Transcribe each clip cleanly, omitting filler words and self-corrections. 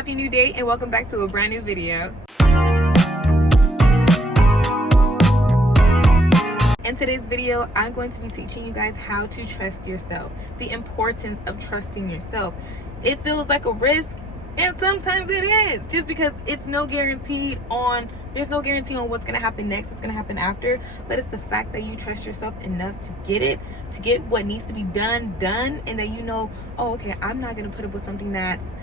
happy new day and welcome back to a brand new video. In today's video, I'm going to be teaching you guys how to trust yourself, the importance of trusting yourself. It feels like a risk, and sometimes it is, just because there's no guarantee on what's going to happen next, what's going to happen after, but it's the fact that you trust yourself enough to get what needs to be done, and that you know, oh, okay, I'm not going to put up with something that's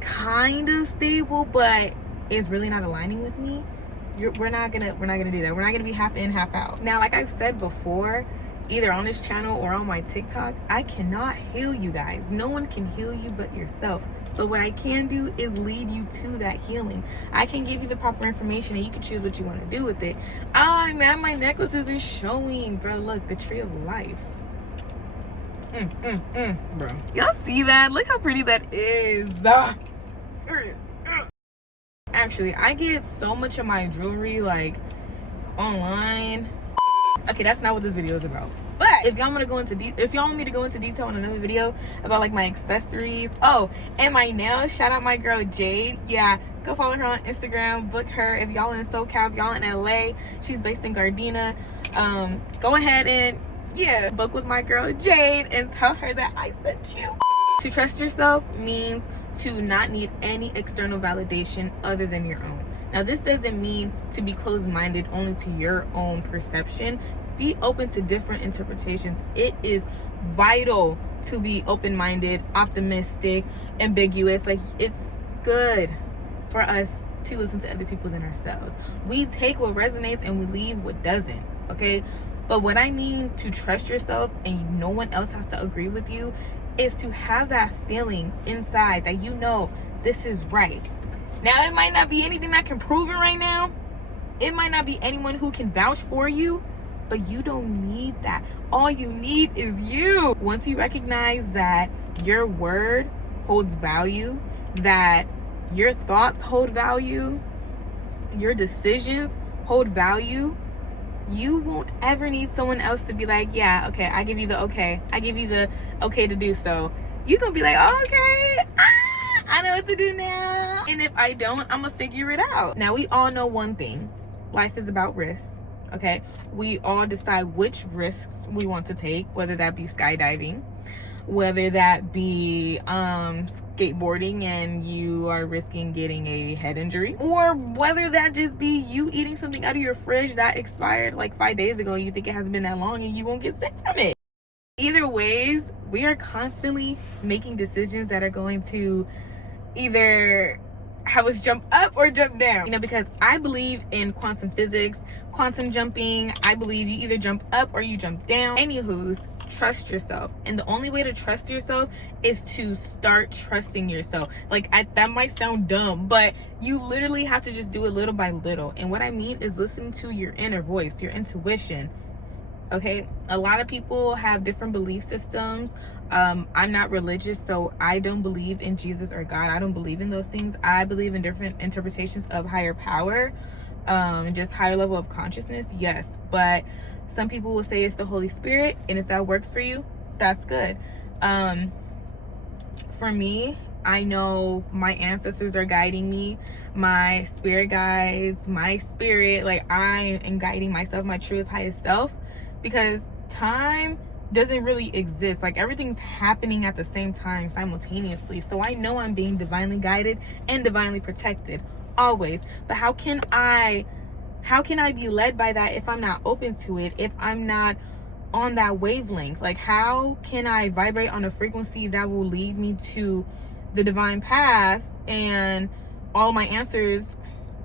kind of stable, but is really not aligning with me. We're not gonna do that. We're not gonna be half in, half out. Now, like I've said before, either on this channel or on my TikTok, I cannot heal you guys. No one can heal you but yourself. So what I can do is lead you to that healing. I can give you the proper information and you can choose what you want to do with it. Ah, man, my necklaces are showing, bro. Look, the tree of life. Bro, y'all see that? Look how pretty that is. Actually, I get so much of my jewelry like online. Okay, that's not what this video is about. But if y'all want me to go into detail in another video about like my accessories, oh, and my nails, shout out my girl Jade. Yeah, go follow her on Instagram, book her. If y'all in SoCal, if y'all in LA, she's based in Gardena. Go ahead and book with my girl Jade and tell her that I sent you. To trust yourself means to not need any external validation other than your own. Now, this doesn't mean to be closed-minded only to your own perception. Be open to different interpretations. It is vital to be open-minded, optimistic, ambiguous. Like, it's good for us to listen to other people than ourselves. We take what resonates and we leave what doesn't, okay? But what I mean to trust yourself and no one else has to agree with you is to have that feeling inside that you know this is right. Now, it might not be anything that can prove it right now. It might not be anyone who can vouch for you, but you don't need that. All you need is you. Once you recognize that your word holds value, that your thoughts hold value, your decisions hold value, you won't ever need someone else to be like, yeah, okay, I give you the okay. I give you the okay to do so. You gonna be like, oh, okay, I know what to do now. And if I don't, I'm gonna figure it out. Now, we all know one thing. Life is about risks, okay? We all decide which risks we want to take, whether that be skydiving, whether that be skateboarding and you are risking getting a head injury, or whether that just be you eating something out of your fridge that expired like 5 days ago. You think it hasn't been that long and you won't get sick from it. Either ways, we are constantly making decisions that are going to either have us jump up or jump down, you know, because I believe in quantum physics, quantum jumping. I believe you either jump up or you jump down. Anywho's, trust yourself. And the only way to trust yourself is to start trusting yourself. Like, that might sound dumb, but you literally have to just do it little by little. And what I mean is listen to your inner voice, your intuition. Okay, a lot of people have different belief systems. I'm not religious, so I don't believe in Jesus or God. I don't believe in those things. I believe in different interpretations of higher power, and just higher level of consciousness, yes. But some people will say it's the Holy Spirit, and if that works for you, that's good. For me, I know my ancestors are guiding me, my spirit guides, my spirit, like I am guiding myself, my truest, highest self, because time doesn't really exist. Like, everything's happening at the same time, simultaneously. So I know I'm being divinely guided and divinely protected always. But how can I be led by that if I'm not open to it, if I'm not on that wavelength? Like, how can I vibrate on a frequency that will lead me to the divine path and all my answers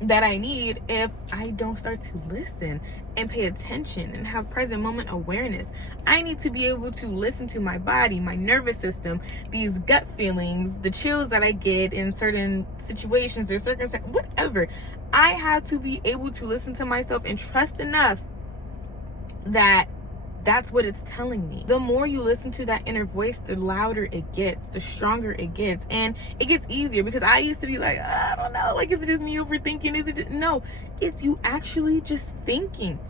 that I need if I don't start to listen and pay attention and have present moment awareness? I need to be able to listen to my body, my nervous system, these gut feelings, the chills that I get in certain situations or circumstances, whatever. I have to be able to listen to myself and trust enough that that's what it's telling me. The more you listen to that inner voice, the louder it gets, the stronger it gets, and it gets easier. Because I used to be like, I don't know, like, is it just me overthinking? Is it just... No, it's you actually just thinking.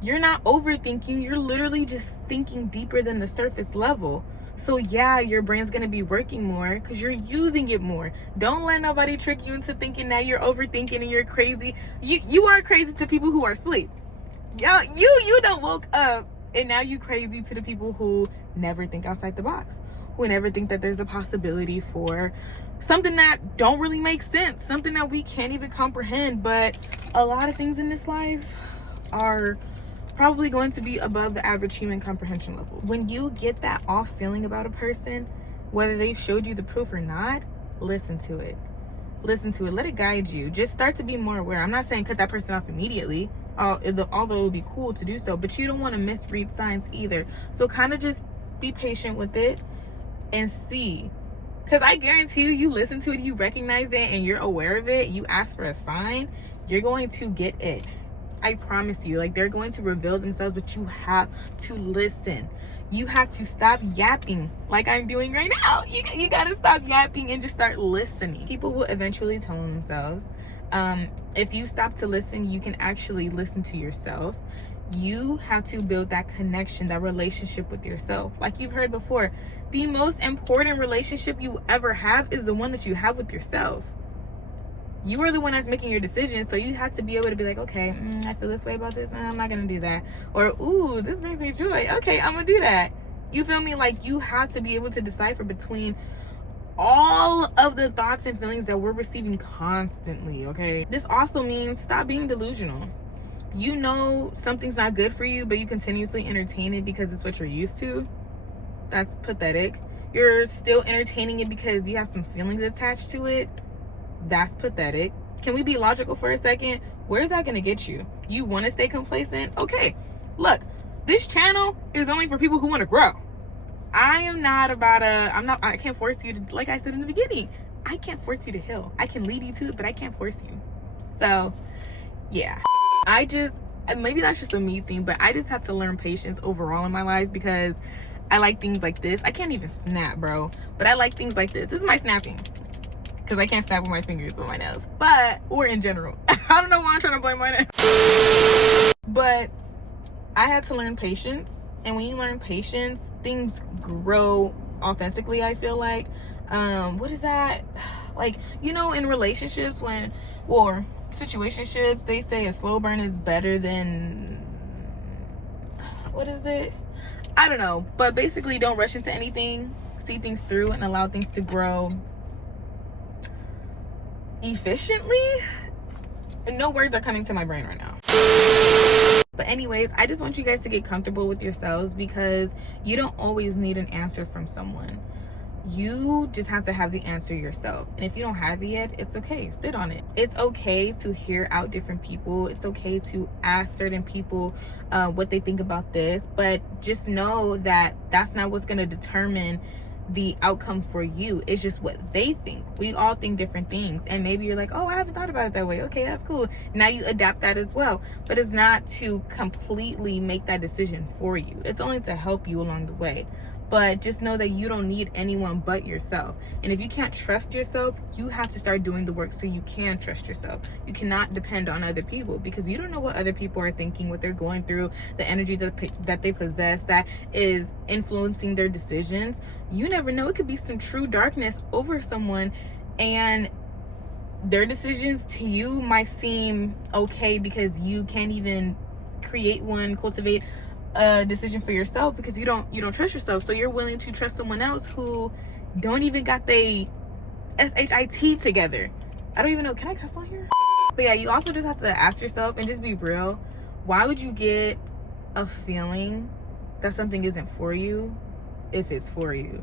You're not overthinking. You're literally just thinking deeper than the surface level. So yeah, your brain's gonna be working more because you're using it more. Don't let nobody trick you into thinking that you're overthinking and you're crazy. You are crazy to people who are asleep. Yeah, you don't woke up and now you crazy to the people who never think outside the box, who never think that there's a possibility for something that don't really make sense, something that we can't even comprehend. But a lot of things in this life are probably going to be above the average human comprehension level. When you get that off feeling about a person, whether they showed you the proof or not, listen to it. Listen to it. Let it guide you. Just start to be more aware. I'm not saying cut that person off immediately, although it would be cool to do so, but you don't want to misread signs either. So kind of just be patient with it and see. Because I guarantee you listen to it, you recognize it, and you're aware of it, you ask for a sign, you're going to get it. I promise you. Like, they're going to reveal themselves, but you have to listen. You have to stop yapping like I'm doing right now. You got to stop yapping and just start listening. People will eventually tell themselves. If you stop to listen, you can actually listen to yourself. You have to build that connection, that relationship with yourself. Like you've heard before, the most important relationship you ever have is the one that you have with yourself. You are the one that's making your decisions, so you have to be able to be like, okay, I feel this way about this, I'm not gonna do that. Or, ooh, this brings me joy, okay, I'm gonna do that. You feel me? Like, you have to be able to decipher between all of the thoughts and feelings that we're receiving constantly, okay? This also means stop being delusional. You know something's not good for you, but you continuously entertain it because it's what you're used to. That's pathetic. You're still entertaining it because you have some feelings attached to it. That's pathetic. Can we be logical for a second? Where's that gonna get you? You want to stay complacent? Okay, look, this channel is only for people who want to grow. I can't force you to, like I said in the beginning, I can't force you to heal. I can lead you to it, but I can't force you. So yeah, maybe that's just a me thing, but I just have to learn patience overall in my life because I like things like this. I can't even snap, bro, but I like things like this. This is my snapping. Because I can't snap with my fingers with my nails, or in general. I don't know why I'm trying to blame my nails. But I had to learn patience, and when you learn patience, things grow authentically, I feel like. What is that? Like, you know, in relationships or situationships, they say a slow burn is better than, what is it? I don't know. But basically, don't rush into anything. See things through and allow things to grow efficiently. No words are coming to my brain right now. But anyways, I just want you guys to get comfortable with yourselves because you don't always need an answer from someone. You just have to have the answer yourself. And if you don't have it yet, it's okay. Sit on it. It's okay to hear out different people. It's okay to ask certain people what they think about this. But just know that that's not what's going to determine the outcome for you. It's just what they think. We all think different things, and maybe you're like, oh, I haven't thought about it that way. Okay, that's cool. Now you adapt that as well, but it's not to completely make that decision for you. It's only to help you along the way. But just know that you don't need anyone but yourself. And if you can't trust yourself, you have to start doing the work so you can trust yourself. You cannot depend on other people because you don't know what other people are thinking, what they're going through, the energy that they possess that is influencing their decisions. You never know. It could be some true darkness over someone, and their decisions to you might seem okay because you can't even cultivate a decision for yourself because you don't trust yourself. So you're willing to trust someone else who don't even got they SHIT together. I don't even know, can I cuss on here? But yeah, you also just have to ask yourself and just be real. Why would you get a feeling that something isn't for you if it's for you?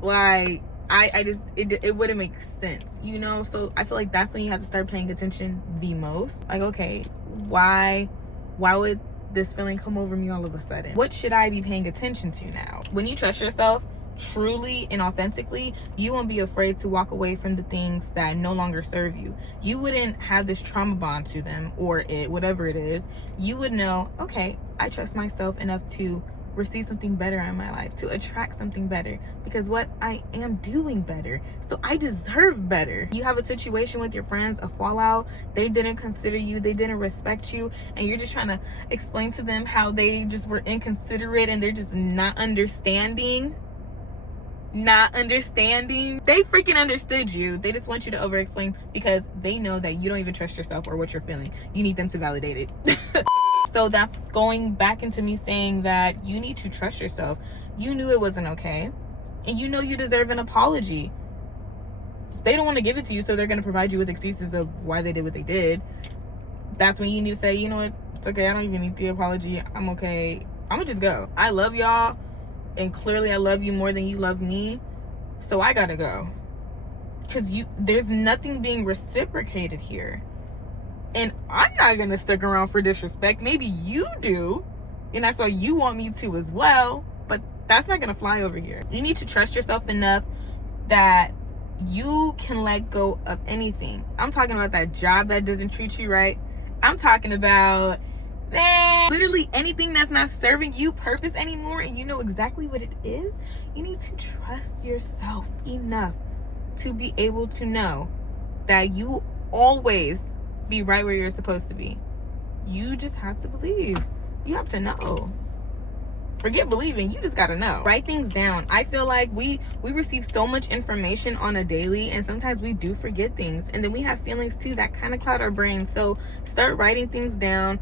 Like, it wouldn't make sense, you know? So I feel like that's when you have to start paying attention the most. Like, okay, why would this feeling come over me all of a sudden? What should I be paying attention to now? When you trust yourself truly and authentically, you won't be afraid to walk away from the things that no longer serve you. You wouldn't have this trauma bond to them or whatever it is. You would know, okay, I trust myself enough to receive something better in my life, to attract something better, because what I am doing better, so I deserve better. You have a situation with your friends, a fallout, they didn't consider you, they didn't respect you, and you're just trying to explain to them how they just were inconsiderate and they're just not understanding. They freaking understood you. They just want you to over explain because they know that you don't even trust yourself or what you're feeling. You need them to validate it. So that's going back into me saying that you need to trust yourself. You knew it wasn't okay, and you know you deserve an apology. They don't want to give it to you, so they're going to provide you with excuses of why they did what they did. That's when you need to say, you know what, it's okay, I don't even need the apology, I'm okay, I'm gonna just go. I love y'all, and clearly I love you more than you love me, so I gotta go, because there's nothing being reciprocated here. And I'm not gonna stick around for disrespect. Maybe you do, and that's why you want me to as well, but that's not gonna fly over here. You need to trust yourself enough that you can let go of anything. I'm talking about that job that doesn't treat you right. I'm talking about, man, literally anything that's not serving you purpose anymore, and you know exactly what it is. You need to trust yourself enough to be able to know that you always be right where you're supposed to be. You just have to believe. You have to know. Forget believing, you just gotta know. Write things down. I feel like we receive so much information on a daily, and sometimes we do forget things, and then we have feelings too that kind of cloud our brains. So start writing things down,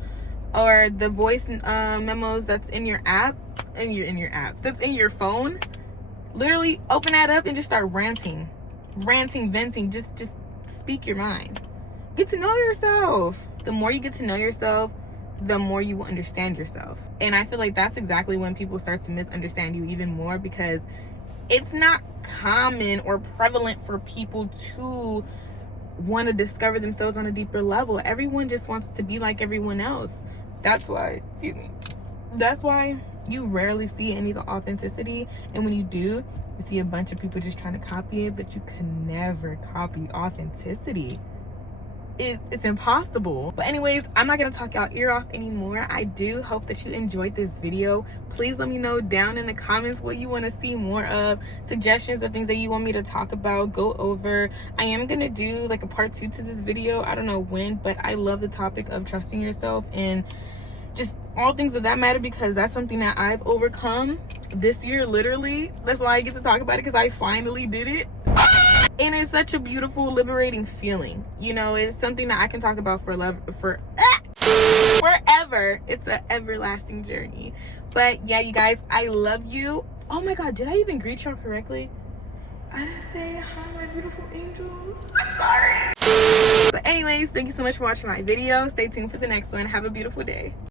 or the voice memos that's in your app, that's in your phone. Literally open that up and just start ranting, venting. Just speak your mind. Get to know yourself. The more you get to know yourself, the more you will understand yourself. And I feel like that's exactly when people start to misunderstand you even more, because it's not common or prevalent for people to want to discover themselves on a deeper level. Everyone just wants to be like everyone else. That's why you rarely see any of the authenticity, and when you do, you see a bunch of people just trying to copy it, but you can never copy authenticity. It's impossible. But anyways, I'm not gonna talk y'all ear off anymore. I do hope that you enjoyed this video. Please let me know down in the comments what you want to see more of, suggestions of things that you want me to talk about, go over. I am gonna do like a part 2 to this video, I don't know when, but I love the topic of trusting yourself and just all things of that matter, because that's something that I've overcome this year, literally. That's why I get to talk about it, because I finally did it. And it's such a beautiful, liberating feeling. You know, it's something that I can talk about forever. It's an everlasting journey. But yeah, you guys, I love you. Oh my God, did I even greet y'all correctly? I didn't say hi, my beautiful angels. I'm sorry. But anyways, thank you so much for watching my video. Stay tuned for the next one. Have a beautiful day.